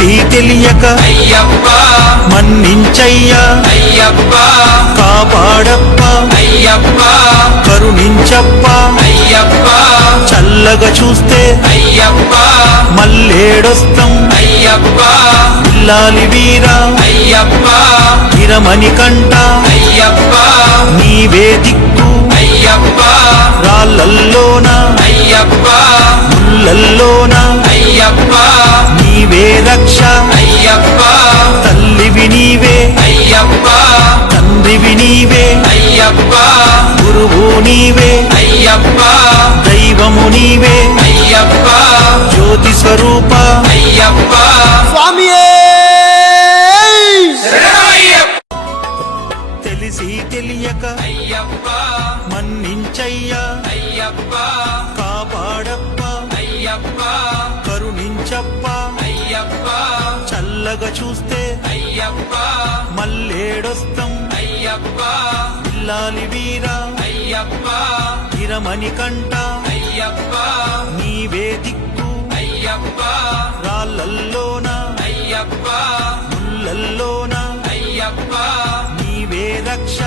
తెలిసి తెలియక అయ్యప్ప మన్నించయ్యా అయ్యప్ప కాపాడప్ప అయ్యప్ప కరుణించప్ప అయ్యప్ప చల్లగా చూస్తే అయ్యప్ప మల్లేడొస్తం అయ్యప్ప ఇల్లాలి వీరా అయ్యప్ప ఇరమణి కంట అయ్యప్ప నీవే దిక్కు అయ్యప్ప రాళ్ళల్లోన అయ్యప్ప ముళ్ళల్లోన అయ్యప్ప నీవే రక్ష అయ్యప్ప తల్లివి నీవే అయ్యప్ప తండ్రివి నీవే అయ్యప్ప గురువు నీవే అయ్యప్ప దైవము నీవే అయ్యప్ప జ్యోతి స్వరూప అయ్యప్ప స్వామియే తెలిసి తెలియక అయ్యప్ప మన్నించయ్యా అయ్యప్ప కాపాడప్ప అయ్యప్ప కరుణించప్ప అయ్యప్ప చల్లగా చూస్తే అయ్యప్ప మల్లేడొస్తం అయ్యప్ప ఇల్లాలి వీరా అయ్యప్ప ఇరమణి కంట అయ్యప్ప నీవే దిక్కు అయ్యప్ప రాళ్ళల్లోన అయ్యప్ప ముళ్ళల్లోన అయ్యప్ప నీవే రక్ష